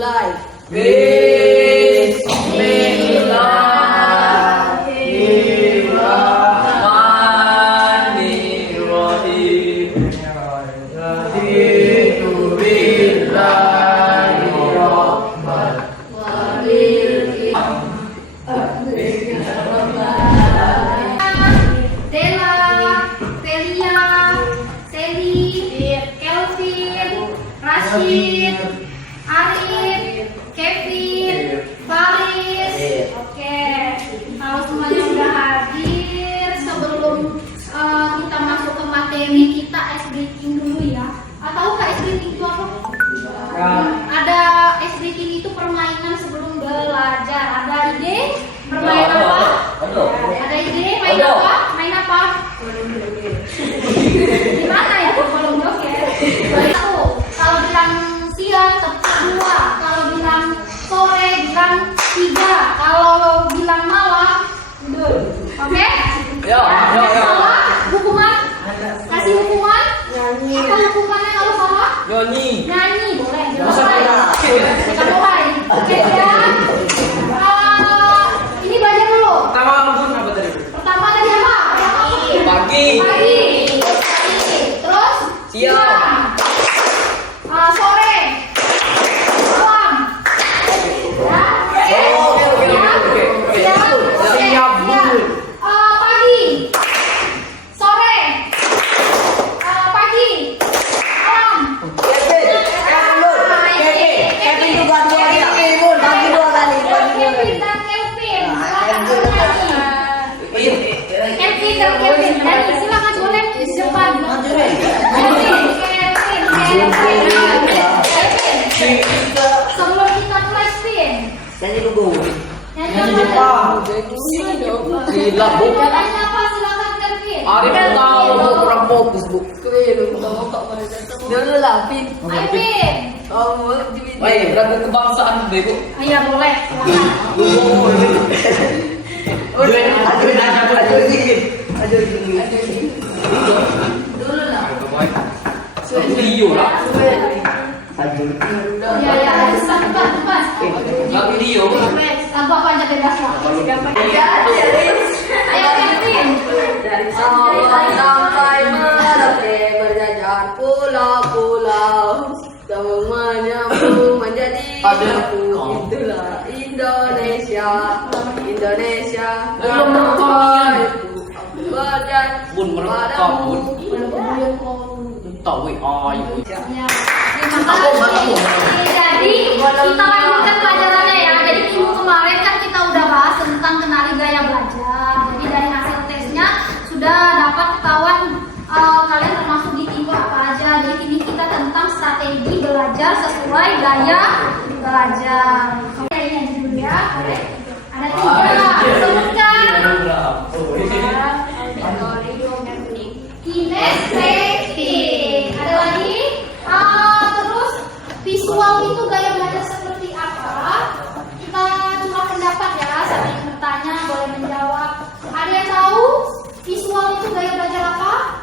mulai. Rashid, Arif, Kevin, Faris. Oke, kalau semuanya sudah hadir, sebelum kita masuk ke materi, kita ice breaking dulu ya. Atau ice breaking itu apa? Ada ice breaking itu permainan sebelum belajar. Ada ide? Bermain apa? Ada ide? Main apa? Main apa? Gimana ya? Kalau joget. Kalau bilang siang tepat 2, kalau bilang sore bilang 3, kalau bilang malam tidur. Oke? Ya. Salah hukuman? Kasih hukuman? Nyanyi. Apa hukumannya kalau salah? Nyanyi boleh. Kita mulai. Oke ya. Ini belajar dulu. Pertama tadi apa? Pagi. Terus? Siang. Sore, malam, pagi, sore, pagi, malam. Kevin juga 2 kali. Bagi 2 kali. Kevin dan Kevin, silakan boleh di depan. Sebelum kita mulai spin, Nyanyi dulu. nyanyi apa? Gila, Bu. Nyanyi apa? Silakan Kevin. Arif tahu Bu kurang fokus, Bu. Dulu lah, Pin. Kevin. Baik, berapa kebangsaan Bu? Iya boleh. Dulu lah. Video lah. Ya, cepat. Nggak video. Lagu apa aja bebas lah. Ayo Kevin. Dari Sabang sampai Merauke berjajar pulau-pulau, semuanya menjadi satu. Itulah Indonesia. Bun merekam, Bun. Tahu ayo. Ya, terima kasih. Jadi kita lanjutkan pelajarannya ya. Jadi minggu kemarin kan kita udah bahas tentang kenali gaya belajar. Jadi dari hasil tesnya sudah dapat ketahuan kalian termasuk di tipe apa aja. Jadi ini kita tentang strategi belajar sesuai gaya belajar. Oke, ini aja dulu ya. Oke. Ada 3. Sebutkan. Kinestetik. Ada lagi? Terus visual itu gaya belajar seperti apa? Kita cuma pendapat ya. Siapa yang bertanya boleh menjawab. Ada yang tahu visual itu gaya belajar apa?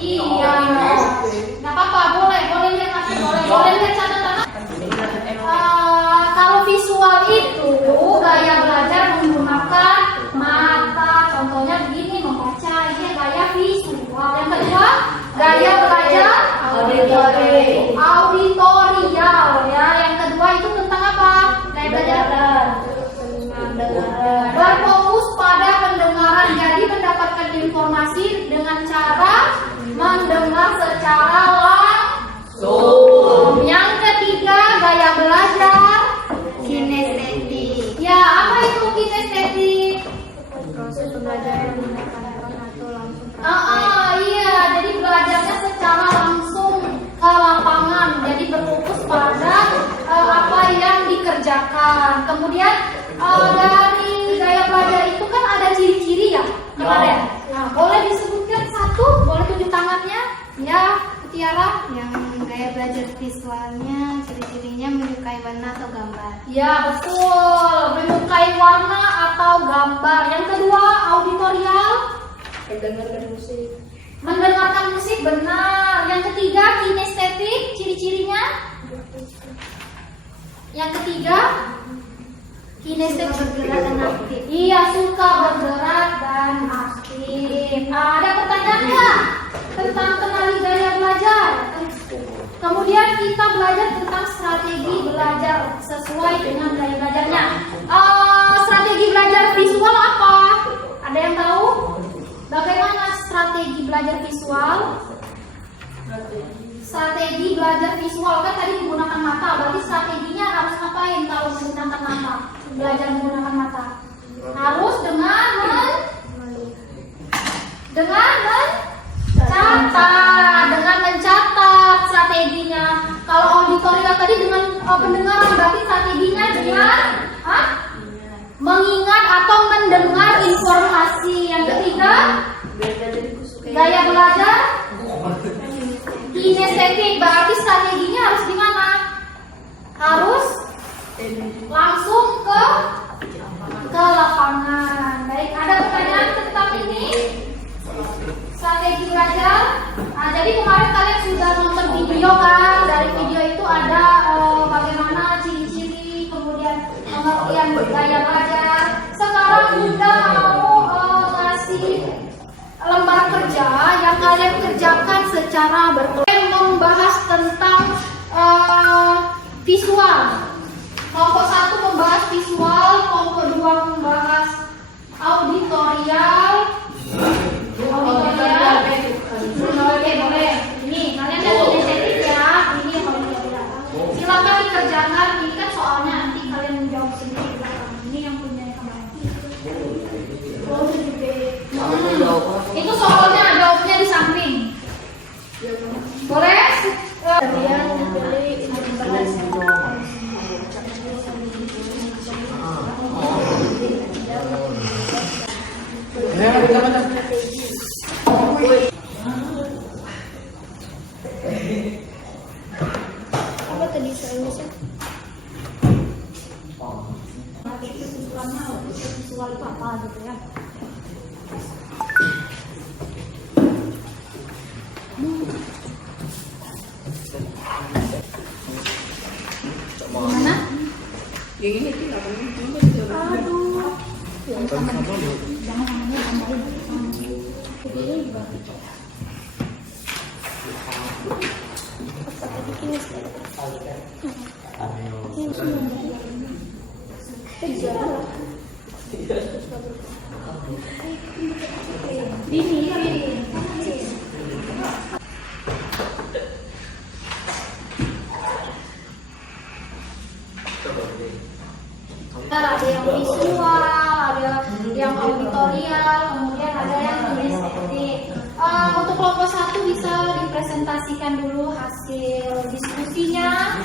Iya. Nggak apa-apa. Boleh lihat apa? Boleh lihat catatan. Kalau visual itu gaya belajar menggunakan mata. Contohnya begini, membaca. Ini gaya visual. Yang kedua, gaya belajar auditorial ya. Yang kedua itu tentang apa? Gaya belajar berfokus pada pendengaran. Jadi mendapatkan informasi dengan cara mendengar secara langsung. Yang ketiga, gaya belajar kinestetik. Ya, apa itu kinestetik? Proses pembelajaran menggunakan atau langsung. Iya, jadi belajarnya secara langsung ke lapangan. Jadi berfokus pada apa yang dikerjakan. Kemudian dari gaya belajar itu kan ada ciri-ciri ya kemarin. Nah, boleh disebutkan satu, boleh tunjuk tangannya ya, Tiara. Yang gaya belajar visualnya, ciri-cirinya menyukai warna atau gambar. Ya betul, menyukai warna atau gambar. Yang kedua, auditorial, mendengarkan musik benar. Yang ketiga, kinestetik, ciri-cirinya Yang ketiga, kinestetik. Bergerak dan aktif. Iya, suka bergerak dan aktif. Ada pertanyaan nggak tentang kenali gaya belajar? Kemudian kita belajar tentang strategi belajar sesuai dengan gaya belajarnya. Strategi belajar visual apa? Ada yang tahu? Bagaimana strategi belajar visual? Strategi belajar visual kan tadi menggunakan mata. Berarti strateginya harus ngapain kalau menggunakan mata? Belajar menggunakan mata. Harus dengan mencatat strateginya. Kalau auditorial tadi dengan pendengaran, berarti strateginya dengan mengingat atau mendengar informasi. Yang ketiga, gaya belajar kinestetik, berarti strateginya harus gimana? Harus langsung ke lapangan. Baik, ada pertanyaan tentang ini? Strategi belajar. Jadi kemarin kalian sudah nonton video kan? Dari video itu ada bagaimana ciri-ciri, kemudian pengertian gaya belajar. Sekarang Bunda mau ngasih lembar kerja yang kalian kerjakan secara berkelompok, membahas tentang visual. Kelompok 1 membahas visual, kelompok 2 membahas auditorial. Oke, boleh. Ini kalian lihat kinestetik ya. Ini auditorial. Silakan dikerjakan. Ini kan soalnya nanti kalian menjawab sendiri. Ini yang punya kemarin. Itu soalnya jawabnya di samping. Boleh? Kalian pilih informasi. Apa tadi soalnya sih? Visual itu apa gitu ya? Mana? Yang ini sih nggak boleh. Aduh. Jangan namanya tambahin. Ini juga. Ada yang visual, ada yang auditorial, kemudian ada yang kinestetik. Untuk kelompok 1 bisa dipresentasikan dulu hasil diskusinya.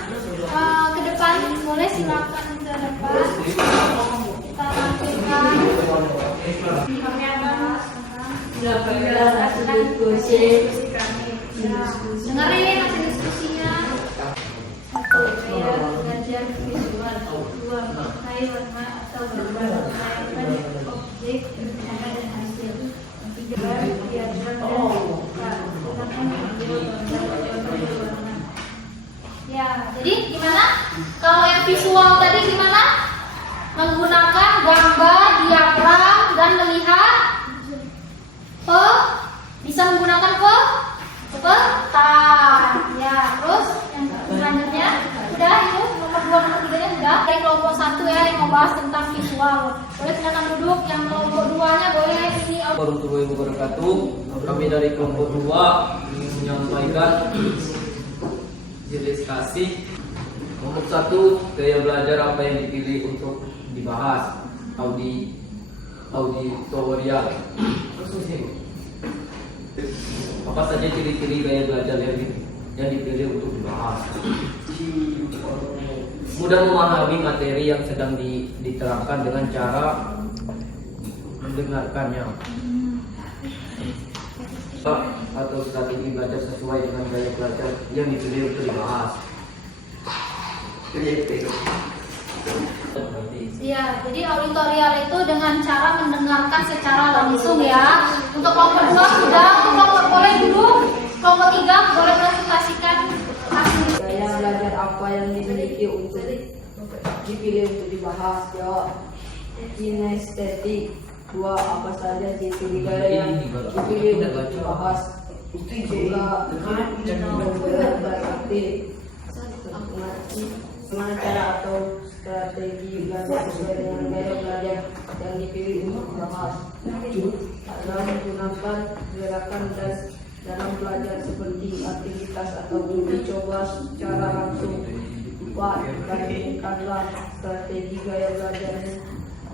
Ke depan boleh, silakan ke depan. Kita lanjutkan. Dengerin hasil diskusinya. Saya belajar visual, 2 memakai warna atau gambar objek rencana dan hasil. 3 diagram dan buka. 4 mengambil gambar warna. Ya, jadi gimana? Kalau yang visual tadi gimana? Menggunakan gambar, diagram, dan melihat bisa menggunakan peta. Ya, terus yang selanjutnya udah itu nomor 2, nomor 3-nya udah. Dari kelompok 1 ya yang membahas tentang visual. Boleh silakan duduk. Yang kelompok 2-nya boleh ini. Warahmatullahi wabarakatuh. Kami dari kelompok 2 ingin menyampaikan jenis kasih. Kelompok 1, gaya belajar apa yang dipilih untuk dibahas. Auditorial. Apa saja ciri-ciri gaya belajar yang dipilih untuk dibahas? Mudah memahami materi yang sedang diterangkan dengan cara mendengarkannya. Atau strategi belajar sesuai dengan gaya belajar yang dipilih untuk dibahas. Ya, jadi auditorial itu dengan cara mendengarkan secara langsung ya. Untuk kelompok 2 sudah, untuk kelompok boleh dulu. Kelompok 3 boleh presentasikan hasil. Gaya belajar apa yang dimiliki untuk dipilih untuk dibahas? Jawab. Kinestetik. 2. Apa saja ciri gaya yang dipilih untuk dibahas? Suka, berarti pengacara atau strategi belajar sesuai dengan gaya belajar yang dipilih untuk dibahas. Dalam menggunakan gerakan dan dalam belajar seperti aktivitas atau uji coba secara langsung. 4. Bandingkanlah strategi gaya belajarmu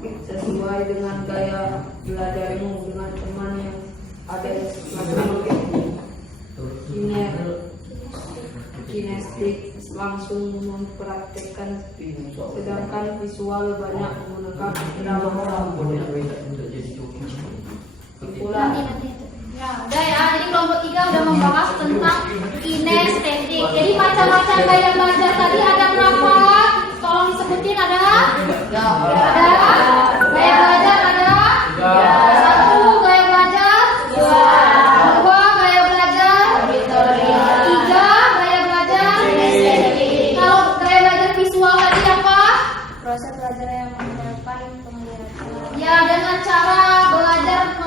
sesuai dengan gaya belajarmu dengan teman yang ada kinestik langsung mempraktekkan, sedangkan visual banyak menggunakan indera. Ya, udah ya. Jadi kelompok 3 udah membahas tentang kinestetik. Jadi macam-macam gaya belajar tadi ada berapa? Tolong disebutin ada? Ada. Gaya belajar ada? 1 gaya belajar. 2 gaya belajar. 3 gaya belajar. Kalau gaya belajar visual tadi apa? Proses belajar yang menggunakan penglihatan. Ya, dengan cara belajar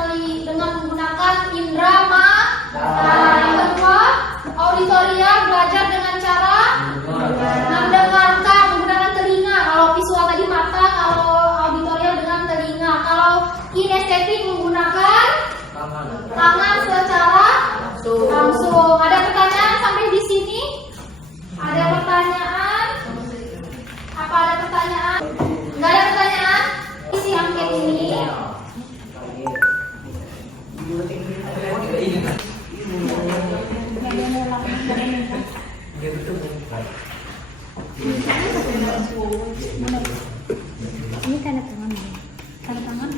dengan menggunakan indera yang kedua, auditoria, belajar dengan cara mendengarkan menggunakan telinga. Kalau visual tadi mata, kalau auditoria dengan telinga. Kalau kinestetik menggunakan tangan secara langsung. Ada pertanyaan sampai di sini? Ada pertanyaan? Apa ada pertanyaan? Enggak ada pertanyaan? Isi angket ini. Ini tanda tangan. Tanda tangan.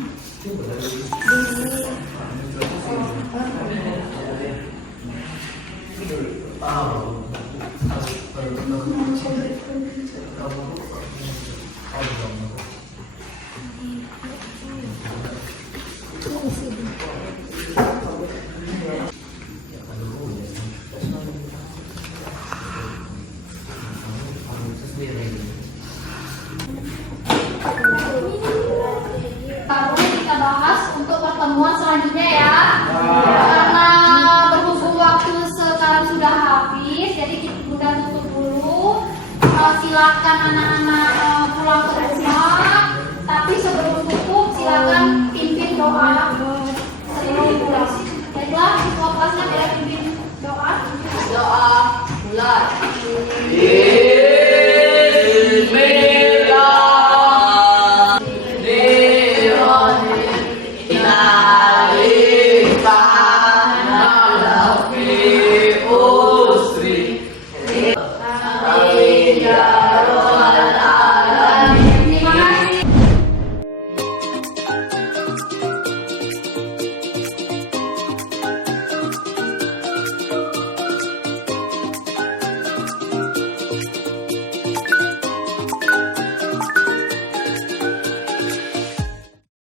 Baru kita bahas untuk pertemuan selanjutnya ya. Karena berhubung waktu sekarang sudah habis, jadi kita udah tutup dulu. Silakan anak-anak pulang ke rumah. Tapi sebelum tutup, silakan pimpin doa sebelum pulang. Baiklah, semua kelasnya boleh pimpin doa. Doa mulai.